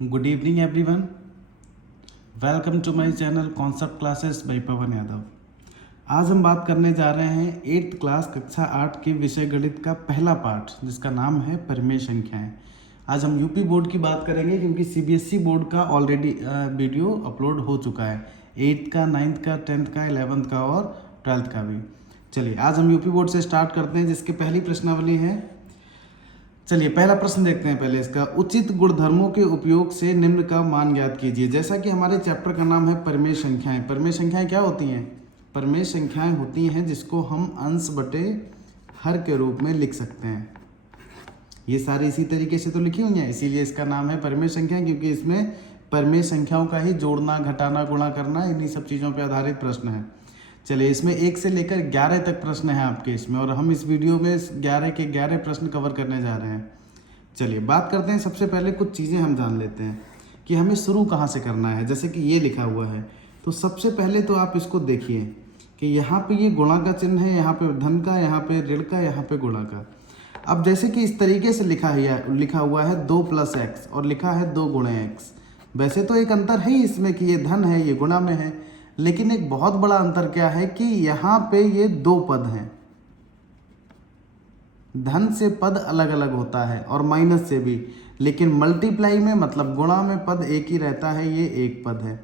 Good evening everyone, welcome to my channel concept classes by Pawan Yadav. आज हम बात करने जा रहे हैं 8th क्लास कक्षा 8 के विषय गणित का पहला पार्ट जिसका नाम है परिमेय संख्याएं। आज हम यूपी बोर्ड की बात करेंगे क्योंकि सीबीएसई बोर्ड का ऑलरेडी वीडियो अपलोड हो चुका है, 8th का, 9th का, 10th का, 11th का और 12th का भी। चलिए आज हम यूपी बोर्ड से स्टार्ट करते हैं जिसकी पहली प्रश्नावली है। चलिए पहला प्रश्न देखते हैं पहले इसका। उचित गुणधर्मों के उपयोग से निम्न का मान ज्ञात कीजिए। जैसा कि हमारे चैप्टर का नाम है परिमेय संख्याएं। परिमेय संख्याएं क्या होती हैं? परिमेय संख्याएं होती हैं जिसको हम अंश बटे हर के रूप में लिख सकते हैं। ये सारी इसी तरीके से तो लिखी हुई हैं, इसीलिए इसका नाम है परिमेय संख्याएं, क्योंकि इसमें परिमेय संख्याओं का ही जोड़ना, घटाना, गुणा करना, इन्हीं सब चीज़ों पर आधारित प्रश्न है। चलिए इसमें 1 से लेकर 11 तक प्रश्न है आपके इसमें, और हम इस वीडियो में 11 के 11 प्रश्न कवर करने जा रहे हैं। चलिए बात करते हैं। सबसे पहले कुछ चीज़ें हम जान लेते हैं कि हमें शुरू कहाँ से करना है। जैसे कि ये लिखा हुआ है, तो सबसे पहले तो आप इसको देखिए कि यहाँ पे ये गुणा का चिन्ह है, यहाँ पे धन का, यहाँ पे ऋण का, यहाँ पे गुणा का। अब जैसे कि इस तरीके से लिखा हुआ है 2 + x और लिखा है 2 × x। वैसे तो एक अंतर है इसमें कि ये धन है, ये गुणा में है, लेकिन एक बहुत बड़ा अंतर क्या है कि यहाँ पे ये 2 पद हैं। धन से पद अलग अलग होता है और माइनस से भी, लेकिन मल्टीप्लाई में मतलब गुणा में पद एक ही रहता है, ये एक पद है।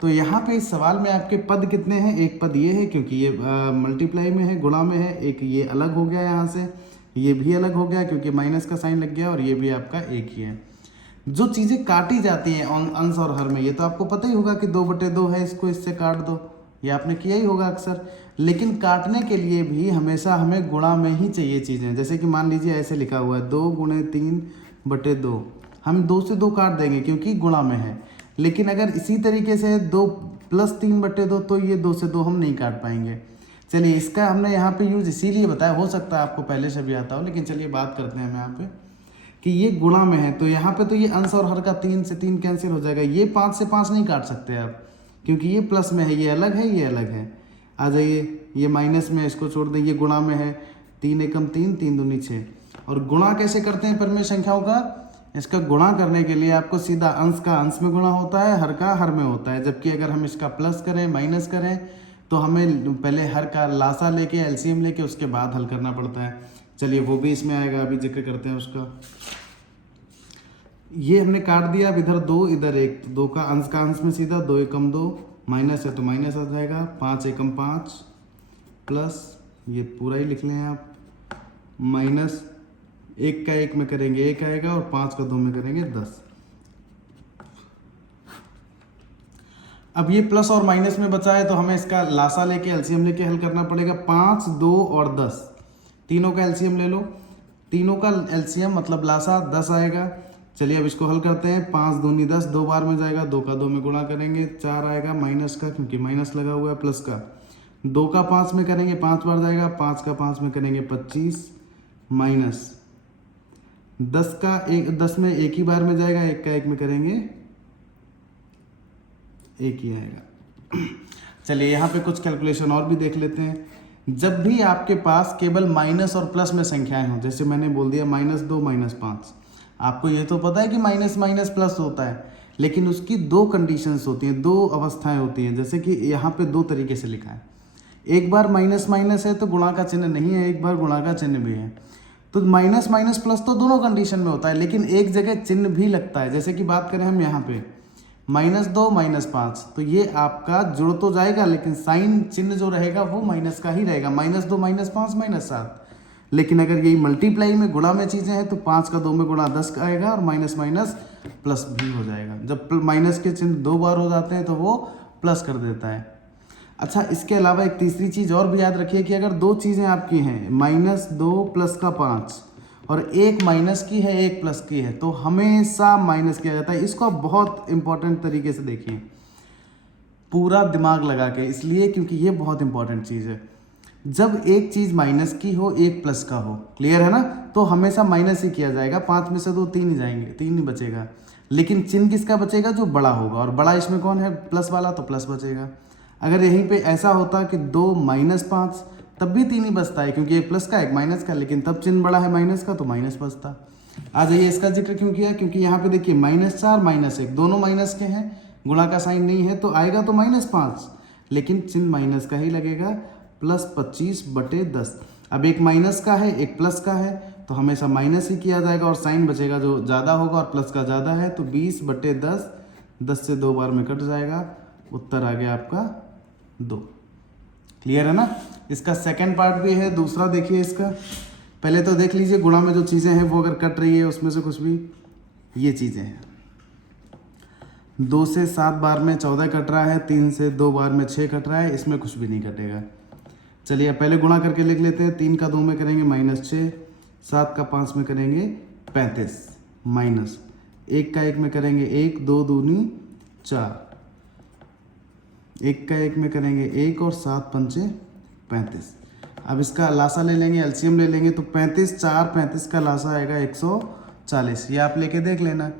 तो यहाँ पे इस सवाल में आपके पद कितने हैं? एक पद ये है क्योंकि ये मल्टीप्लाई में है, गुणा में है। एक ये अलग हो गया यहाँ से, ये भी अलग हो गया क्योंकि माइनस का साइन लग गया, और ये भी आपका एक ही है। जो चीज़ें काटी जाती हैं अंश और हर में, ये तो आपको पता ही होगा कि 2/2 है, इसको इससे काट दो, ये आपने किया ही होगा अक्सर। लेकिन काटने के लिए भी हमेशा हमें गुणा में ही चाहिए चीज़ें। जैसे कि मान लीजिए ऐसे लिखा हुआ है 2 × 3/2, हम 2 से 2 काट देंगे क्योंकि गुणा में है। लेकिन अगर इसी तरीके से 2 + 3/2, तो ये 2 से 2 हम नहीं काट पाएंगे। चलिए इसका हमने यहाँ पे यूज इसीलिए बताया, हो सकता है आपको पहले से भी आता हो, लेकिन चलिए बात करते हैं हम यहाँ पे कि ये गुणा में है। तो यहाँ पे तो ये अंश और हर का 3 से 3 कैंसिल हो जाएगा। ये 5 से 5 नहीं काट सकते आप क्योंकि ये प्लस में है, ये अलग है, ये अलग है। आ जाइए, ये माइनस में है, इसको छोड़ दें, ये गुणा में है। 3 एकम 3, 3 दूनी 6। और गुणा कैसे करते हैं परिमेय संख्याओं का? इसका गुणा करने के लिए आपको सीधा अंश का अंश में गुणा होता है, हर का हर में होता है। जबकि अगर हम इसका प्लस करें, माइनस करें, तो हमें पहले हर का लासा लेके, एलसीएम लेके, उसके बाद हल करना पड़ता है। चलिए वो भी इसमें आएगा, अभी जिक्र करते हैं उसका। ये हमने काट दिया, अब इधर 2 इधर 1, तो 2 का अंश में सीधा 2 एकम 2, माइनस है तो माइनस आ जाएगा, 5 एकम 5, प्लस ये पूरा ही लिख लें आप, माइनस 1 का 1 में करेंगे 1 आएगा, और 5 का 2 में करेंगे 10। अब ये प्लस और माइनस में बचा है तो हमें इसका लासा लेके, एलसीएम लेके हल करना पड़ेगा। 5, 2 और 10, तीनों का एलसीएम ले लो। तीनों का एलसीएम मतलब लासा 10 आएगा। चलिए अब इसको हल करते हैं। 5 दूनी 10, 2 बार में जाएगा, 2 का 2 में गुणा करेंगे, 4 आएगा, माइनस का क्योंकि माइनस लगा हुआ है, प्लस का 2 का 5 में करेंगे, 5 बार जाएगा, 5 का 5 में करेंगे 25, माइनस 10 का 10 में एक ही बार में जाएगा, 1 का 1 में करेंगे 1 ही आएगा। चलिए यहाँ पे कुछ कैलकुलेशन और भी देख लेते हैं। जब भी आपके पास केवल माइनस और प्लस में संख्याएं हों, जैसे मैंने बोल दिया -2 -5, आपको ये तो पता है कि माइनस माइनस प्लस होता है, लेकिन उसकी 2 कंडीशंस होती हैं, 2 अवस्थाएं होती हैं। जैसे कि यहाँ पे 2 तरीके से लिखा है, एक बार माइनस माइनस है तो गुणा का चिन्ह नहीं है, एक बार गुणा का चिन्ह भी है। तो माइनस माइनस प्लस तो दोनों कंडीशन में होता है, लेकिन एक जगह चिन्ह भी लगता है। जैसे कि बात करें हम यहाँ पे -2 -5, तो ये आपका जुड़ तो जाएगा, लेकिन साइन चिन्ह जो रहेगा वो माइनस का ही रहेगा। -2 -5 -7। लेकिन अगर यही मल्टीप्लाई में, गुणा में चीज़ें हैं, तो 5 का 2 में गुणा 10 का आएगा, और माइनस माइनस प्लस भी हो जाएगा। जब माइनस के चिन्ह 2 बार हो जाते हैं तो वो प्लस कर देता है। अच्छा, इसके अलावा एक तीसरी चीज़ और भी याद रखिए कि अगर 2 चीज़ें आपकी हैं, -2 प्लस का 5, और एक माइनस की है, एक प्लस की है, तो हमेशा माइनस किया जाता है। इसको आप बहुत इंपॉर्टेंट तरीके से देखिए, पूरा दिमाग लगा के, इसलिए क्योंकि ये बहुत इंपॉर्टेंट चीज़ है। जब एक चीज़ माइनस की हो, एक प्लस का हो, क्लियर है ना, तो हमेशा माइनस ही किया जाएगा। 5 में से 2 3 ही जाएंगे, 3 ही बचेगा। लेकिन चिन्ह किसका बचेगा? जो बड़ा होगा, और बड़ा इसमें कौन है? प्लस वाला, तो प्लस बचेगा। अगर यहीं पे ऐसा होता कि 2 -5, तब भी 3 ही बचता है, क्योंकि एक प्लस का एक माइनस का, लेकिन तब चिन्ह बड़ा है माइनस का, तो माइनस बचता। आ जाइए, इसका जिक्र क्यों किया, क्योंकि यहाँ पे देखिए -4 -1 दोनों माइनस के हैं, गुणा का साइन नहीं है तो आएगा तो -5, लेकिन चिन्ह माइनस का ही लगेगा, +25/10। अब एक माइनस का है एक प्लस का है तो हमेशा माइनस ही किया जाएगा और साइन बचेगा जो ज़्यादा होगा और प्लस का ज़्यादा है तो 20/10, 10 से 2 बार में कट जाएगा, उत्तर आ गया आपका 2। क्लियर है ना। इसका सेकंड पार्ट भी है, दूसरा देखिए इसका। पहले तो देख लीजिए गुणा में जो चीज़ें हैं वो अगर कट रही है उसमें से कुछ भी, ये चीज़ें हैं। 2 से 7 बार में 14 कट रहा है, 3 से 2 बार में 6 कट रहा है, इसमें कुछ भी नहीं कटेगा। चलिए पहले गुणा करके लिख लेते हैं। 3 का 2 में करेंगे -6, 7 का 5 में करेंगे 35, माइनस 1 का 1 में करेंगे 1, 2 दूनी 4, 1 का 1 में करेंगे 1 और 7 पंचे 35। अब इसका लासा ले लेंगे, एलसीएम ले लेंगे तो 35 4 35 का लासा आएगा 140। ये आप लेके देख लेना।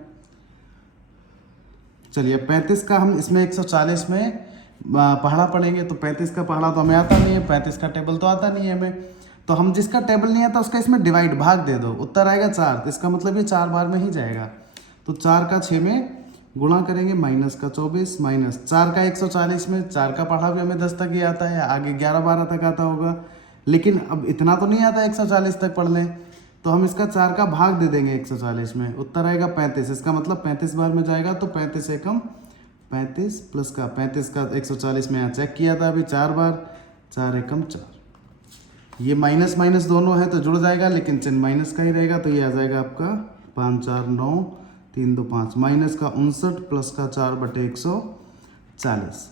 चलिए 35 का हम इसमें 140 में पहाड़ा पढ़ेंगे तो 35 का पहाड़ा तो हमें आता नहीं है, 35 का टेबल तो आता नहीं है हमें, तो हम जिसका टेबल नहीं आता उसका इसमें डिवाइड भाग दे दो, उत्तर आएगा 4। तो इसका मतलब ये 4 बार में ही जाएगा। तो 4 का 6 में गुणा करेंगे, -24 माइनस 4 का 140 में 4 का पढ़ा भी हमें 10 तक ही आता है, आगे 11-12 तक आता होगा, लेकिन अब इतना तो नहीं आता 140 तक पढ़ लें, तो हम इसका 4 का भाग दे देंगे 140 में, उत्तर आएगा 35। इसका मतलब 35 बार में जाएगा तो 35 एकम 35 प्लस का 35 का 140 में यहाँ चेक किया था अभी 4 बार, 4 एकम 4। ये माइनस माइनस दोनों है तो जुड़ जाएगा, लेकिन चिन्ह माइनस का ही रहेगा तो ये आ जाएगा आपका 5 4 9 3 2 5, माइनस का 59 प्लस का 4/140।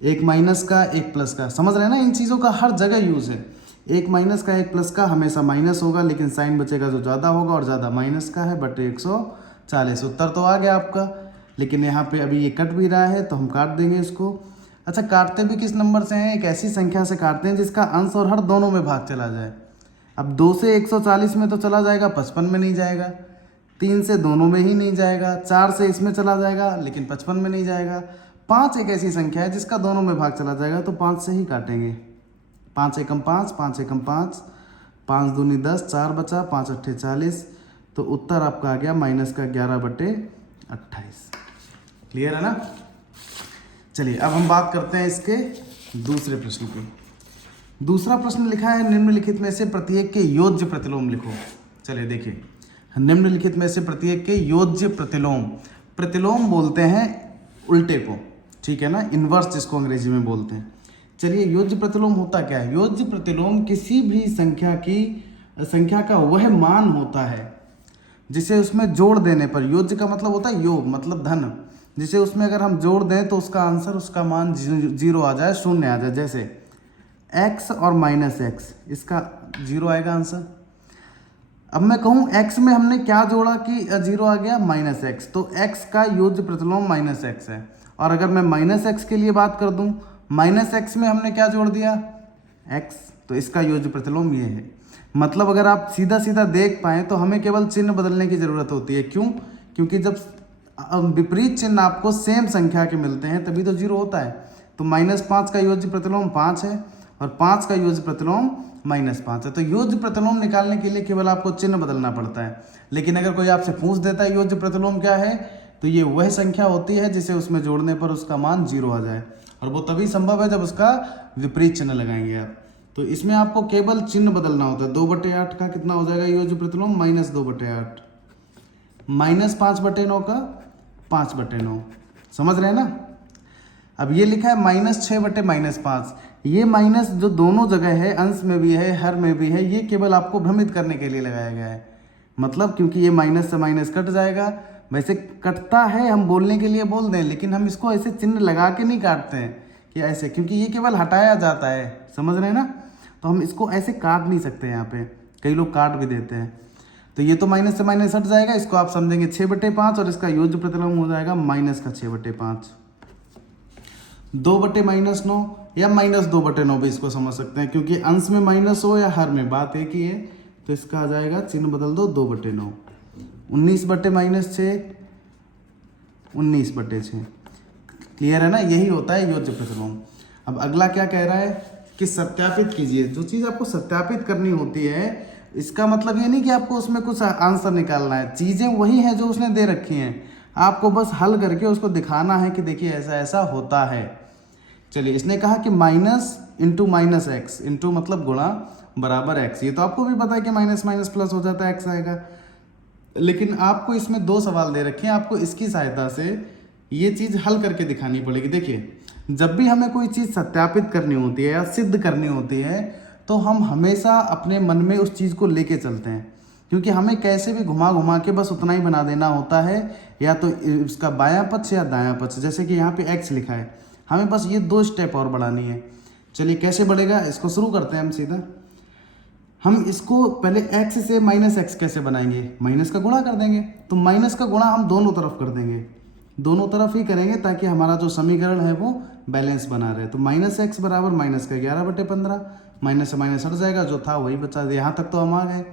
एक माइनस का एक प्लस का, समझ रहे हैं ना, इन चीज़ों का हर जगह यूज़ है। एक माइनस का एक प्लस का हमेशा माइनस होगा, लेकिन साइन बचेगा जो ज़्यादा होगा और ज़्यादा माइनस का है बटे 140। उत्तर तो आ गया आपका, लेकिन यहाँ पे अभी ये कट भी रहा है तो हम काट देंगे इसको। अच्छा, काटते भी किस नंबर से हैं, एक ऐसी संख्या से काटते हैं जिसका अंश और हर दोनों में भाग चला जाए। अब 2 से 140 में तो चला जाएगा, 55 में नहीं जाएगा, 3 से दोनों में ही नहीं जाएगा, 4 से इसमें चला जाएगा लेकिन 55 में नहीं जाएगा। 5 एक ऐसी संख्या है जिसका दोनों में भाग चला जाएगा तो 5 से ही काटेंगे। 5 एकम 5, 5 एकम 5, 5 दूनी 10, 4 बचा, 5 अट्ठे 40, तो उत्तर आपका आ गया माइनस का 11/28। क्लियर है ना। चलिए अब हम बात करते हैं इसके दूसरे प्रश्न की। दूसरा प्रश्न लिखा है निम्नलिखित में से प्रत्येक के योज्य प्रतिलोम लिखो। चलिए देखिए, निम्नलिखित में से प्रत्येक के योज्य प्रतिलोम, प्रतिलोम बोलते हैं उल्टे को, ठीक है ना, इन्वर्स जिसको अंग्रेजी में बोलते हैं। चलिए योज्य प्रतिलोम होता क्या है। योज्य प्रतिलोम किसी भी संख्या का वह मान होता है जिसे उसमें जोड़ देने पर, योज्य का मतलब होता है योग मतलब धन, जिसे उसमें अगर हम जोड़ दें तो उसका आंसर, उसका मान 0 आ जाए, 0 आ जाए। जैसे x और -x, इसका 0 आएगा आंसर। अब मैं कहूँ x में हमने क्या जोड़ा कि 0 आ गया, -x, तो x का योज्य प्रतिलोम -x है। और अगर मैं -x के लिए बात कर दूँ, -x में हमने क्या जोड़ दिया, x, तो इसका योज्य प्रतिलोम ये है। मतलब अगर आप सीधा सीधा देख पाएँ तो हमें केवल चिन्ह बदलने की ज़रूरत होती है। क्यों? क्योंकि जब विपरीत चिन्ह आपको सेम संख्या के मिलते हैं तभी तो 0 होता है। तो -5 का योज्य प्रतिलोम 5 है और 5 का योज्य प्रतिलोम -5 है। तो योज्य प्रतिलोम निकालने के लिए केवल आपको चिन्ह बदलना पड़ता है। लेकिन अगर कोई आपसे पूछ देता है योज्य प्रतिलोम क्या है, तो ये वह संख्या होती है जिसे उसमें जोड़ने पर उसका मान 0 आ जाए, और वो तभी संभव है जब उसका विपरीत चिन्ह लगाएंगे आप। तो इसमें आपको केवल चिन्ह बदलना होता है। 2/8 का कितना हो जाएगा योज्य प्रतिलोम, -2/8, -5/9 का 5/9, समझ रहे हैं ना। अब ये लिखा है -6/-5, ये माइनस जो दोनों जगह है, अंश में भी है हर में भी है, ये केवल आपको भ्रमित करने के लिए लगाया गया है। मतलब क्योंकि ये माइनस से माइनस कट जाएगा, वैसे कटता है, हम बोलने के लिए बोल दें, लेकिन हम इसको ऐसे चिन्ह लगा के नहीं काटते हैं कि ऐसे, क्योंकि ये केवल हटाया जाता है, समझ रहे हैं ना। तो हम इसको ऐसे काट नहीं सकते, यहाँ पे कई लोग काट भी देते हैं। तो ये तो माइनस से माइनस हट जाएगा, इसको आप समझेंगे 6/5 और इसका योज्य प्रतिलोम हो जाएगा -6/5। 2/-9 या -2/9 भी इसको समझ सकते हैं, क्योंकि अंश में माइनस हो या हर में बात एक ही है। तो इसका आ जाएगा, चिन्ह बदल दो, 2/9। 19/-6, 19/6। क्लियर है ना, यही होता है योज्य प्रतिलोम। अब अगला क्या कह रहा है कि सत्यापित कीजिए। जो चीज़ आपको सत्यापित करनी होती है, इसका मतलब ये नहीं कि आपको उसमें कुछ आंसर निकालना है, चीज़ें वही हैं जो उसने दे रखी हैं, आपको बस हल करके उसको दिखाना है कि देखिए ऐसा ऐसा होता है। चलिए, इसने कहा कि minus into minus x, into मतलब गुणा, बराबर एक्स। ये तो आपको भी पता है कि माइनस माइनस प्लस हो जाता है, एक्स आएगा। लेकिन आपको इसमें दो सवाल दे रखे हैं, आपको इसकी सहायता से ये चीज़ हल करके दिखानी पड़ेगी। देखिए, जब भी हमें कोई चीज़ सत्यापित करनी होती है या सिद्ध करनी होती है, तो हम हमेशा अपने मन में उस चीज़ को लेके चलते हैं, क्योंकि हमें कैसे भी घुमा घुमा के बस उतना ही बना देना होता है, या तो इसका बायां पक्ष या दायां पक्ष। जैसे कि यहाँ पे x लिखा है, हमें बस ये 2 स्टेप और बढ़ानी है। चलिए, कैसे बढ़ेगा, इसको शुरू करते हैं हम सीधा। हम इसको पहले x से माइनस एक्स कैसे बनाएंगे, माइनस का गुणा कर देंगे। तो माइनस का गुणा हम दोनों तरफ कर देंगे, दोनों तरफ ही करेंगे ताकि हमारा जो समीकरण है वो बैलेंस बना रहे। तो माइनस एक्स बराबर माइनस का 11/15, माइनस से माइनस हट जाएगा, जो था वही बचा। यहाँ तक तो हम आ गए।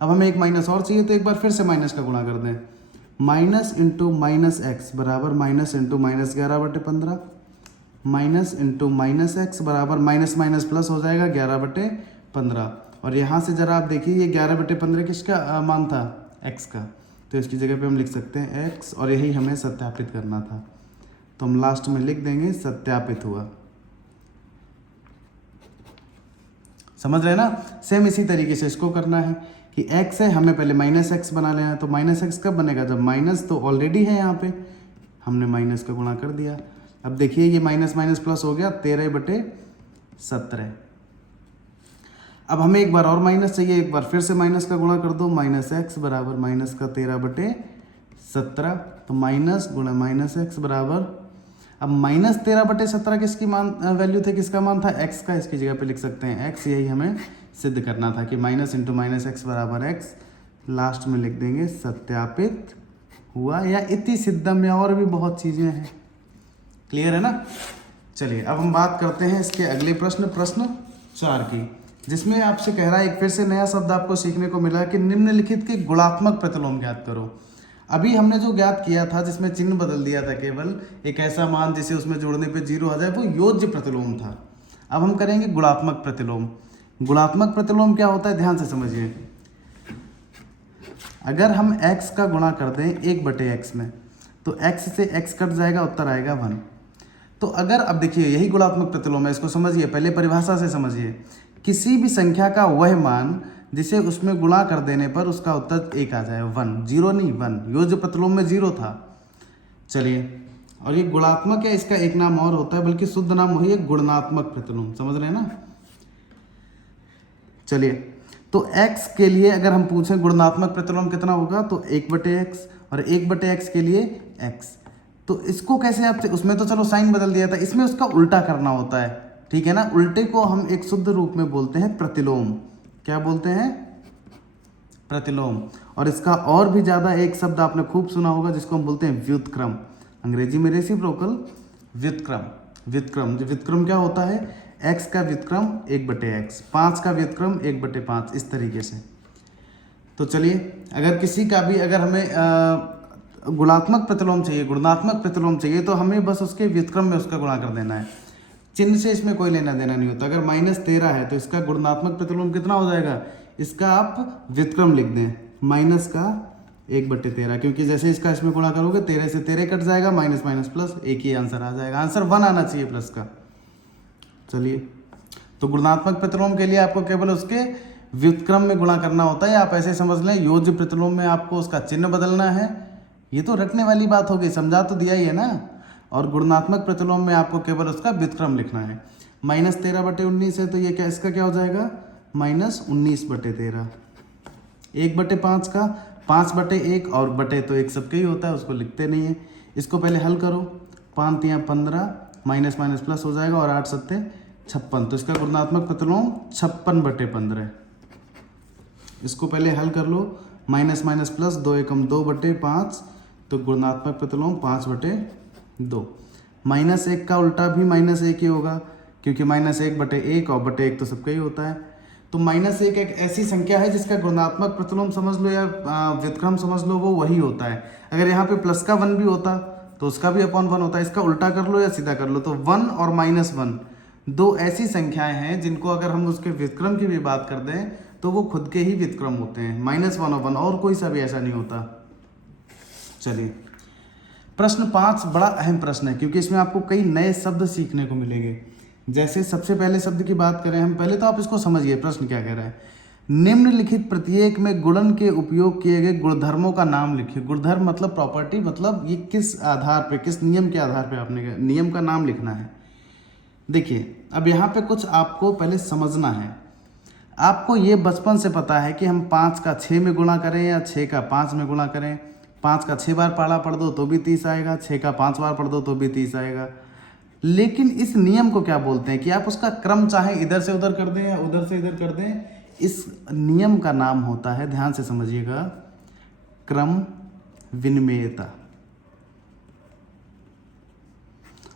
अब हमें एक माइनस और चाहिए, तो एक बार फिर से माइनस का गुणा कर दें। माइनस इंटू माइनस एक्स बराबर minus into minus 11/15, minus into minus x बराबर माइनस माइनस प्लस हो जाएगा 11/15। और यहाँ से ज़रा आप देखिए, ये 11/15 किसका मान था, x का, तो इसकी जगह पे हम लिख सकते हैं x, और यही हमें सत्यापित करना था, तो हम लास्ट में लिख देंगे सत्यापित हुआ। समझ रहे ना। सेम इसी तरीके से इसको करना है कि x है, हमें पहले माइनस एक्स बना लेना है। तो माइनस एक्स कब बनेगा, जब माइनस तो ऑलरेडी है यहाँ पे, हमने माइनस का गुणा कर दिया। अब देखिए, ये माइनस माइनस प्लस हो गया 13/17। अब हमें एक बार और माइनस चाहिए, एक बार फिर से माइनस का गुणा कर दो। माइनस एक्स बराबर माइनस का 13/17, तो माइनस गुणा माइनस एक्स बराबर, अब माइनस 13/17 किसकी मान वैल्यू थे, किसका मान था, एक्स का। इसकी जगह पे लिख सकते हैं एक्स। यही हमें सिद्ध करना था कि माइनस इंटू माइनस एक्स बराबर एक्स। लास्ट में लिख देंगे सत्यापित हुआ, या इति सिद्धम, या और भी बहुत चीज़ें हैं। क्लियर है ना। चलिए, अब हम बात करते हैं इसके अगले प्रश्न 4 की, जिसमें आपसे कह रहा है, एक फिर से नया शब्द आपको सीखने को मिला कि निम्नलिखित के गुणात्मक प्रतिलोम ज्ञात करो। अभी हमने जो ज्ञात किया था, जिसमें चिन्ह बदल दिया था, केवल एक ऐसा मान जिसे उसमें जोड़ने पे 0 आ जाए, वो योज्य प्रतिलोम था। अब हम करेंगे गुणात्मक प्रतिलोम। गुणात्मक प्रतिलोम क्या होता है, ध्यान से समझिए। अगर हम x का गुणा कर दें 1/x में, तो x से x कट जाएगा, उत्तर आएगा 1। तो अगर, अब देखिए, यही गुणात्मक प्रतिलोम है, इसको समझिए, पहले परिभाषा से समझिए। किसी भी संख्या का वह मान जिसे उसमें गुणा कर देने पर उसका उत्तर 1 आ जाए, 1, 0 नहीं, 1। योज्य प्रतिलोम में 0 था। चलिए, और ये गुणात्मक है, इसका एक नाम और होता है, बल्कि शुद्ध नाम वही है, गुणात्मक प्रतिलोम। समझ रहे हैं ना। चलिए, तो x के लिए अगर हम पूछें गुणात्मक प्रतिलोम कितना होगा, तो 1/x, और 1/x के लिए x। तो इसको कैसे, आप, उसमें तो चलो साइन बदल दिया था, इसमें उसका उल्टा करना होता है, ठीक है ना। उल्टे को हम एक शुद्ध रूप में बोलते हैं प्रतिलोम। क्या बोलते हैं, प्रतिलोम। और इसका और भी ज़्यादा एक शब्द आपने खूब सुना होगा, जिसको हम बोलते हैं व्युत्क्रम। अंग्रेजी में रेसिप्रोकल, व्युत्क्रम। व्युत्क्रम, व्युत्क्रम क्या होता है, x का व्युत्क्रम 1/x, 5 का व्युत्क्रम 1/5, इस तरीके से। तो चलिए, अगर किसी का भी, अगर हमें गुणात्मक प्रतिलोम चाहिए, गुणात्मक प्रतिलोम चाहिए, तो हमें बस उसके व्युत्क्रम में उसका गुणा कर देना है। चिन्ह से इसमें कोई लेना देना नहीं होता। अगर -13 है, तो इसका गुणात्मक प्रतिलोम कितना हो जाएगा, इसका आप व्युत्क्रम लिख दें, माइनस का 1/13, क्योंकि जैसे इसका इसमें गुणा करोगे 13 से 13 कट जाएगा, माइनस माइनस प्लस, एक ही आंसर आ जाएगा। आंसर 1 आना चाहिए प्लस का। चलिए, तो गुणात्मक प्रतिलोम के लिए आपको केवल उसके व्युत्क्रम में गुणा करना होता है। आप ऐसे समझ लें, योज्य प्रतिलोम में आपको उसका चिन्ह बदलना है। ये तो रटने वाली बात हो गई, समझा तो दिया ही है ना। और गुणात्मक प्रतिलोम में आपको केवल उसका व्युत्क्रम लिखना है। -13/19 है, तो ये क्या, इसका क्या हो जाएगा, -19/13। 1/5 का 5/1, और बटे तो एक सबके ही होता है, उसको लिखते नहीं है। इसको पहले हल करो, 5 या 15, माइनस माइनस प्लस हो जाएगा, और 8 सत्ते 56, तो इसका गुणात्मक प्रतिलोम 56/15। इसको पहले हल कर लो, माइनस माइनस प्लस, 2 एकम 2/5, तो गुणात्मक प्रतिलोम 5/2। -1 का उल्टा भी -1 ही होगा, क्योंकि -1/1, और /1 तो सबका ही होता है। तो -1 एक ऐसी संख्या है जिसका गुणात्मक प्रतिलोम समझ लो या व्युत्क्रम समझ लो, वो वही होता है। अगर यहाँ पे प्लस का 1 भी होता तो उसका भी /1 होता है। इसका उल्टा कर लो या सीधा कर लो, तो 1 और -1 दो ऐसी संख्याएं हैं जिनको अगर हम उसके व्युत्क्रम की भी बात कर दें तो वो खुद के ही व्युत्क्रम होते हैं, -1/1, और कोई सा भी ऐसा नहीं होता। चलिए प्रश्न 5 बड़ा अहम प्रश्न है, क्योंकि इसमें आपको कई नए शब्द सीखने को मिलेंगे। जैसे सबसे पहले शब्द की बात करें हम, पहले तो आप इसको समझिए प्रश्न क्या कह रहा है। निम्नलिखित प्रत्येक में गुणन के उपयोग किए गए गुणधर्मों का नाम लिखिए। गुणधर्म मतलब प्रॉपर्टी, मतलब ये किस आधार पे, किस नियम के आधार पे आपने नियम का नाम लिखना है। देखिए अब यहाँ पे कुछ आपको पहले समझना है। आपको ये बचपन से पता है कि हम 5 का 6 में गुणा करें या 6 का 5 में गुणा करें। 5 का 6 बार पहाड़ा पढ़ दो तो भी 30 आएगा, 6 का 5 बार पढ़ दो तो भी 30 आएगा। लेकिन इस नियम को क्या बोलते हैं कि आप उसका क्रम चाहे इधर से उधर कर दें या उधर से इधर कर दें, इस नियम का नाम होता है, ध्यान से समझिएगा, क्रम विनिमेयता।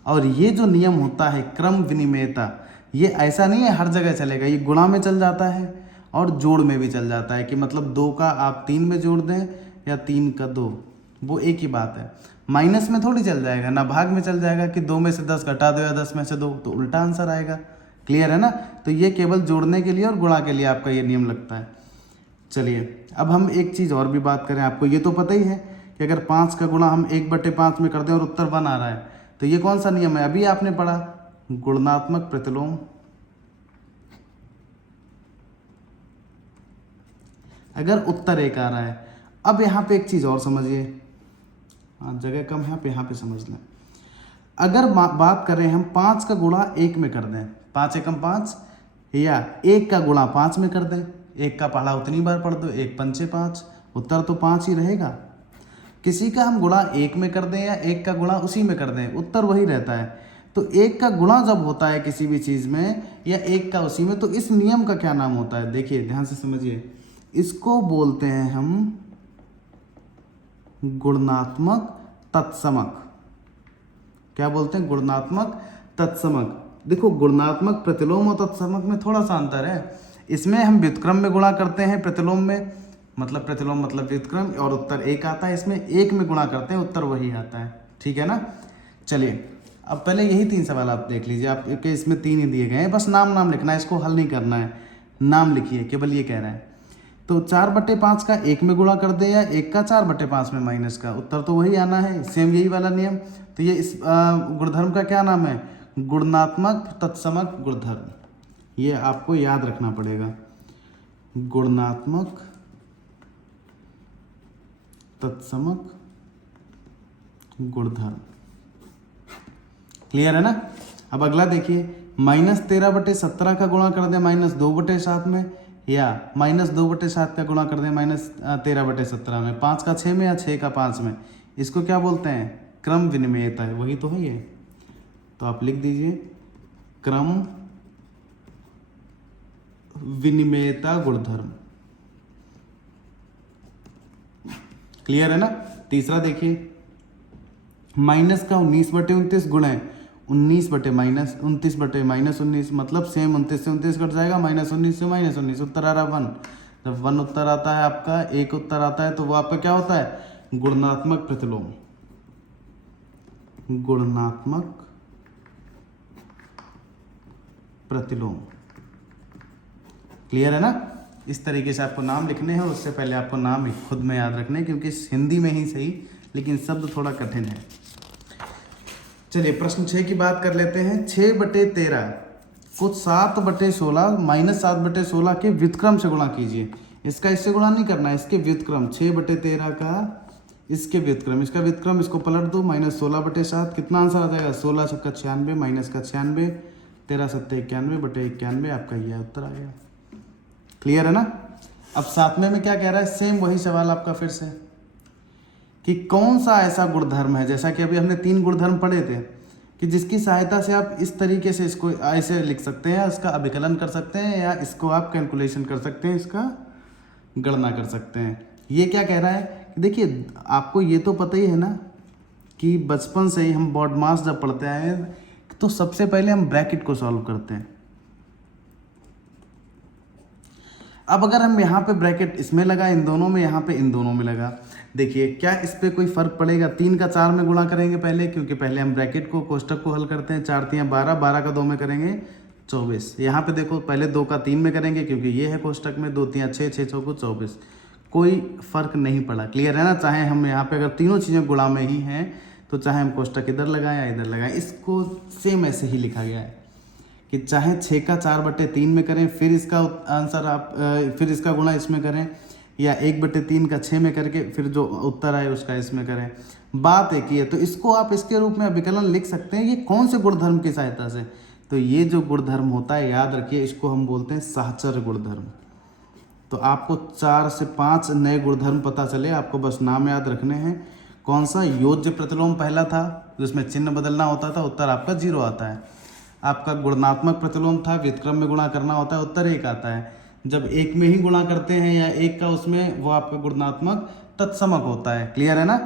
और ये जो नियम होता है क्रम विनिमेयता, ये ऐसा नहीं है हर जगह चलेगा। ये गुणा में चल जाता है और जोड़ में भी चल जाता है, कि मतलब 2 का आप 3 में जोड़ दें या 3 का 2, वो एक ही बात है। माइनस में थोड़ी चल जाएगा, ना भाग में चल जाएगा कि 2 में से 10 घटा दो या 10 में से 2, तो उल्टा आंसर आएगा। क्लियर है ना? तो ये केवल जोड़ने के लिए और गुणा के लिए आपका ये नियम लगता है। चलिए अब हम एक चीज़ और भी बात करें। आपको ये तो पता ही है कि अगर 5 का गुणा हम 1/5 में कर दें और उत्तर 1 आ रहा है, तो ये कौन सा नियम है? अभी आपने पढ़ा, गुणात्मक प्रतिलोम। अगर उत्तर 1 आ रहा है, अब यहाँ पे एक चीज़ और समझिए, जगह कम है यहाँ पे समझ लें। अगर बात करें हम 5 का गुणा 1 में कर दें, 5 एकम 5, या 1 का गुणा 5 में कर दें, 1 का पहाड़ा उतनी बार पढ़ दो, 1 पंचे 5, उत्तर तो 5 ही रहेगा। किसी का हम गुणा 1 में कर दें या 1 का गुणा उसी में कर दें, उत्तर वही रहता है। तो 1 का गुणा जब होता है किसी भी चीज़ में या 1 का उसी में, तो इस नियम का क्या नाम होता है? देखिए ध्यान से समझिए, इसको बोलते हैं हम गुणात्मक तत्समक। क्या बोलते हैं? गुणात्मक तत्समक। देखो गुणात्मक प्रतिलोम और तत्समक में थोड़ा सा अंतर है। इसमें हम व्युत्क्रम में गुणा करते हैं, प्रतिलोम में मतलब प्रतिलोम मतलब व्युत्क्रम, और उत्तर 1 आता है। इसमें 1 में गुणा करते हैं, उत्तर वही आता है। ठीक है ना? चलिए अब पहले यही 3 सवाल आप देख लीजिए। आप के इसमें 3 ही दिए गए हैं, बस नाम लिखना है, इसको हल नहीं करना है। नाम लिखिए, केवल ये कह रहा है। तो 4/5 का 1 में गुणा कर दे या 1 का 4/5 में माइनस का, उत्तर तो वही आना है, सेम यही वाला नियम। तो ये इस गुणधर्म का क्या नाम है? गुणात्मक तत्समक गुणधर्म। ये आपको याद रखना पड़ेगा, गुणात्मक तत्समक गुणधर्म। क्लियर है ना? अब अगला देखिए, -13/17 का गुणा कर दें -2/7 में, या -2/7 का गुणा कर दें -13/17 में, 5 का 6 में या 6 का 5 में, इसको क्या बोलते हैं? क्रम विनिमेयता है, वही तो है ये। तो आप लिख दीजिए क्रम विनिमेयता गुणधर्म। क्लियर है ना? तीसरा देखिए, माइनस का 19/29 गुणे 19/-19 मतलब सेम 29 से 29 कट जाएगा, -19 से -19, उत्तर आ रहा 1। जब 1 उत्तर आता है आपका, 1 उत्तर आता है, तो वो आपका क्या होता है? गुणात्मक प्रतिलोम। गुणात्मक प्रतिलोम। क्लियर है ना? इस तरीके से आपको नाम लिखने हैं। उससे पहले आपको नाम खुद में याद रखने हैं, क्योंकि हिंदी में ही सही, लेकिन शब्द थोड़ा कठिन है। चलिए प्रश्न 6 की बात कर लेते हैं। 6/13 को 7/16 -7/16 के व्युत्क्रम से गुणा कीजिए। इसका इससे गुणा नहीं करना है, इसके व्युत्क्रम। 6/13 का इसके व्युत्क्रम, इसका व्युत्क्रम, इसको पलट दो, -16/7, कितना आंसर आ जाएगा? 16 × 96 -96, 13 × 7 91/91, आपका यह उत्तर आएगा। क्लियर है ना? अब 7वें में क्या कह रहा है? सेम वही सवाल आपका फिर से, कि कौन सा ऐसा गुणधर्म है, जैसा कि अभी हमने 3 गुणधर्म पढ़े थे, कि जिसकी सहायता से आप इस तरीके से इसको ऐसे लिख सकते हैं, इसका अभिकलन कर सकते हैं, या इसको आप कैलकुलेशन कर सकते हैं, इसका गणना कर सकते हैं। ये क्या कह रहा है? देखिए आपको ये तो पता ही है ना कि बचपन से ही हम बॉड मास जब पढ़ते आए हैं, तो सबसे पहले हम ब्रैकेट को सॉल्व करते हैं। अब अगर हम यहाँ पे ब्रैकेट इसमें लगा, इन दोनों में, यहाँ पे इन दोनों में लगा, देखिए क्या इस पे कोई फर्क पड़ेगा? 3 का 4 में गुणा करेंगे पहले, क्योंकि पहले हम ब्रैकेट को, कोष्टक को हल करते हैं। 4 × 3 = 12, 12 का 2 में करेंगे 24। यहाँ पे देखो पहले 2 का 3 में करेंगे क्योंकि ये है कोष्टक में, 2 3 6 6 चौको 24, कोई फर्क नहीं पड़ा। क्लियर है ना। चाहे हम यहाँ पे अगर तीनों चीज़ें गुणा में ही हैं तो चाहे हम कोष्टक इधर लगाएं या इधर लगाएं, इसको सेम ऐसे ही लिखा गया है कि चाहे 6 का 4/3 में करें फिर इसका आंसर आप फिर इसका गुणा इसमें करें, या 1/3 का 6 में करके फिर जो उत्तर आए उसका इसमें करें, बात एक ही है। तो इसको आप इसके रूप में अभिकलन लिख सकते हैं। ये कौन से गुणधर्म की सहायता से? तो ये जो गुणधर्म होता है, याद रखिए, इसको हम बोलते हैं साहचर्य गुणधर्म। तो आपको 4 से 5 नए गुणधर्म पता चले, आपको बस नाम याद रखने हैं। कौन सा? योज्य प्रतिलोम पहला था जिसमें चिन्ह बदलना होता था, उत्तर आपका 0 आता है। आपका गुणात्मक प्रतिलोम था, व्युत्क्रम में गुणा करना होता है, उत्तर 1 आता है। जब एक में ही गुणा करते हैं या एक का उसमें, वो आपका गुणात्मक तत्समक होता है। क्लियर है ना।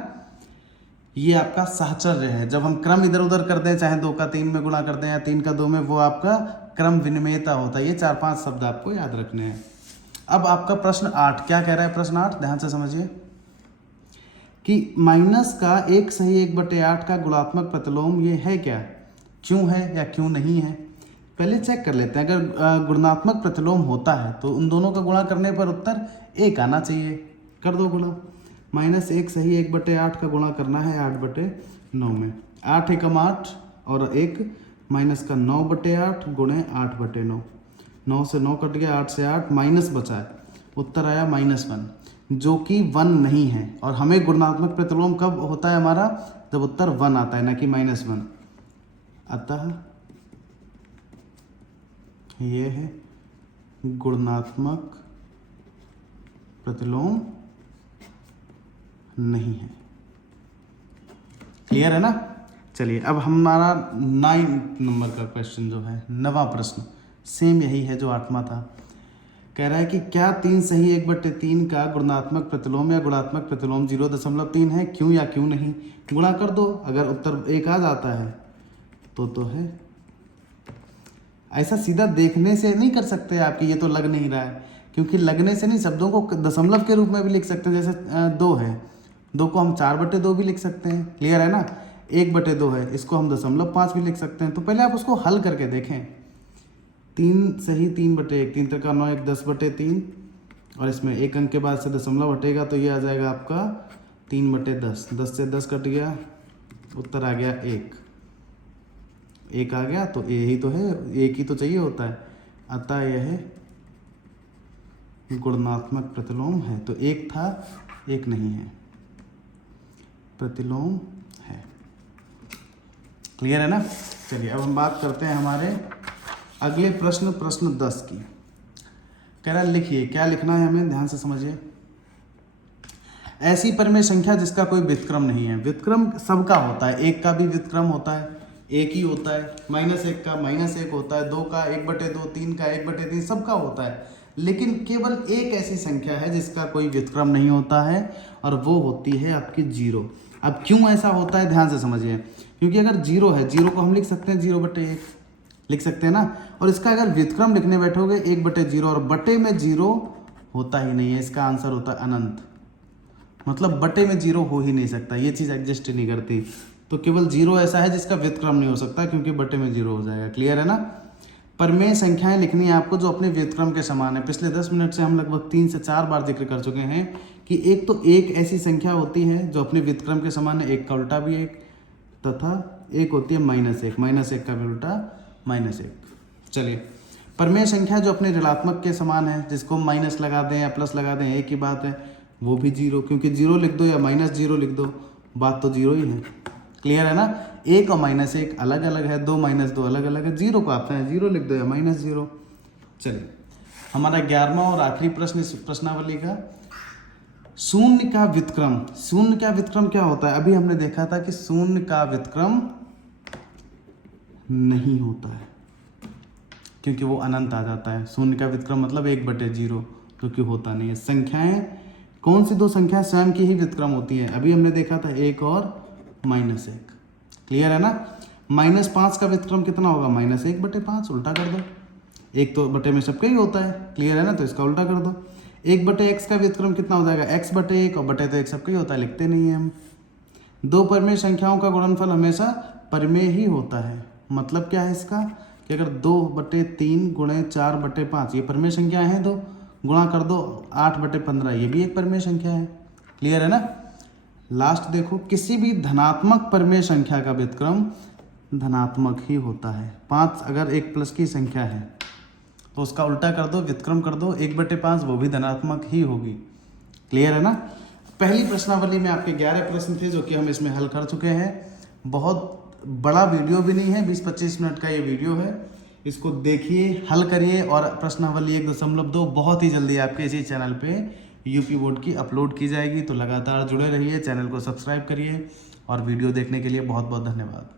ये आपका साहचर्य है। जब हम क्रम इधर उधर करते हैं, चाहे 2 का 3 में गुणा करते हैं या 3 का 2 में, वो आपका क्रम विनिमयता होता है। ये 4-5 शब्द आपको याद रखने हैं। अब आपका प्रश्न 8 क्या कह रहा है? प्रश्न 8 ध्यान से समझिए कि माइनस का 1/8 का गुणात्मक प्रतिलोम ये है क्या, क्यों है या क्यों नहीं है? पहले चेक कर लेते हैं। अगर गुणात्मक प्रतिलोम होता है तो उन दोनों का गुणा करने पर उत्तर 1 आना चाहिए। कर दो गुणा। -1/8 का गुणा करना है 8/9 में। 8 एकम 8 और 1 माइनस का 9/8 गुणे 8/9। 9 से 9 कट गया, 8 से 8 माइनस बचा है, उत्तर आया -1, जो कि 1 नहीं है। और हमें गुणात्मक प्रतिलोम कब होता है हमारा? जब उत्तर 1 आता है, ना कि -1। अतः ये है गुणात्मक प्रतिलोम नहीं है। क्लियर है ना। चलिए अब हमारा 9 नंबर का क्वेश्चन जो है, 9वां प्रश्न, सेम यही है जो 8वां था। कह रहा है कि क्या 3 सही 1/3 का गुणात्मक प्रतिलोम या गुणात्मक प्रतिलोम 0.3 है, क्यों या क्यों नहीं? गुणा कर दो, अगर उत्तर 1 आ जाता है तो है। ऐसा सीधा देखने से नहीं कर सकते आपकी, ये तो लग नहीं रहा है, क्योंकि लगने से नहीं, शब्दों को दशमलव के रूप में भी लिख सकते हैं। जैसे 2 है, 2 को हम 4/2 भी लिख सकते हैं। क्लियर है ना। 1/2 है, इसको हम 0.5 भी लिख सकते हैं। तो पहले आप उसको हल करके देखें। 3 सही 3/1, 3 3 9 1 10/3, और इसमें 1 अंक के बाद से दशमलव हटेगा तो ये आ जाएगा आपका 3/10। 10 से 10 कट गया, उत्तर आ गया 1 आ गया। तो यही तो है, 1 ही तो चाहिए होता है। अतः यह गुणात्मक प्रतिलोम है। तो 1 था, 1 नहीं है, प्रतिलोम है। क्लियर है ना। चलिए अब हम बात करते हैं हमारे अगले प्रश्न 10 की। कह रहा है लिखिए, क्या लिखना है हमें, ध्यान से समझिए। ऐसी परिमेय संख्या जिसका कोई व्युत्क्रम नहीं है। व्युत्क्रम सबका होता है, 1 का भी व्युत्क्रम होता है, 1 ही होता है, -1 का -1 होता है, 2 का 1/2, 3 का 1/3, सबका होता है। लेकिन केवल एक ऐसी संख्या है जिसका कोई व्युत्क्रम नहीं होता है, और वो होती है आपकी 0। अब क्यों ऐसा होता है, ध्यान से समझिए। क्योंकि अगर 0 है, 0 को हम लिख सकते हैं 0/1, लिख सकते हैं ना। और इसका अगर व्युत्क्रम लिखने बैठोगे 1/0, और बटे में 0 होता ही नहीं है, इसका आंसर होता है अनंत। मतलब बटे में 0 हो ही नहीं सकता, ये चीज़ एग्जिस्ट नहीं करती। तो केवल 0 ऐसा है जिसका व्युत्क्रम नहीं हो सकता, क्योंकि बटे में 0 हो जाएगा। क्लियर है ना। परिमेय संख्याएं लिखनी है आपको जो अपने व्युत्क्रम के समान है। पिछले 10 मिनट से हम लगभग 3 से 4 बार जिक्र कर चुके हैं कि एक तो एक ऐसी संख्या होती है जो अपने व्युत्क्रम के समान है, 1 का उल्टा भी 1, तथा एक होती है -1, -1 का भी उल्टा -1। चलिए, परिमेय संख्या जो अपने ऋणात्मक के समान है, जिसको माइनस लगा दें या प्लस लगा दें एक ही बात है, वो भी 0, क्योंकि 0 लिख दो या -0 लिख दो, बात तो 0 ही है। क्लियर है ना। 1 और -1 अलग अलग है, 2 - 2 अलग अलग है। 0 को आप चाहे 0 लिख दो या -0। चलिए, हमारा 11वां और आखिरी प्रश्न इस प्रश्नावली का, शून्य का व्युत्क्रम। शून्य का व्युत्क्रम क्या होता है? अभी हमने देखा था कि शून्य का व्युत्क्रम नहीं होता है, क्योंकि वो अनंत आ जाता है। शून्य का व्युत्क्रम मतलब 1/0, जो कि होता नहीं है। संख्याएं कौन सी 2 संख्या स्वयं की ही व्युत्क्रम होती हैं? अभी हमने देखा था 1 और -1। क्लियर है ना। -5 का व्युत्क्रम कितना होगा? -1/5, उल्टा कर दो। 1 तो बटे में सबका ही होता है। क्लियर है ना, तो इसका उल्टा कर दो। 1/x का व्युत्क्रम कितना हो जाएगा? x/1, और बटे तो 1 सबका ही होता है, लिखते नहीं है हम। 2 परिमेय संख्याओं का गुणनफल हमेशा परिमेय ही होता है। मतलब क्या है इसका, कि कि अगर 2/3 गुणे 4/5 ये परिमेय संख्या है, तो गुणा कर दो 8/15 ये भी एक परिमेय संख्या है। क्लियर है ना। लास्ट देखो, किसी भी धनात्मक परिमेय संख्या का व्युत्क्रम धनात्मक ही होता है। 5 अगर एक प्लस की संख्या है तो उसका उल्टा कर दो, व्युत्क्रम कर दो 1/5, वो भी धनात्मक ही होगी। क्लियर है ना। पहली प्रश्नावली में आपके 11 प्रश्न थे जो कि हम इसमें हल कर चुके हैं। बहुत बड़ा वीडियो भी नहीं है, 20-25 मिनट का ये वीडियो है। इसको देखिए, हल करिए और प्रश्नावली 1.2 बहुत ही जल्दी आपके इसी चैनल पे यूपी बोर्ड की अपलोड की जाएगी। तो लगातार जुड़े रहिए, चैनल को सब्सक्राइब करिए और वीडियो देखने के लिए बहुत बहुत धन्यवाद।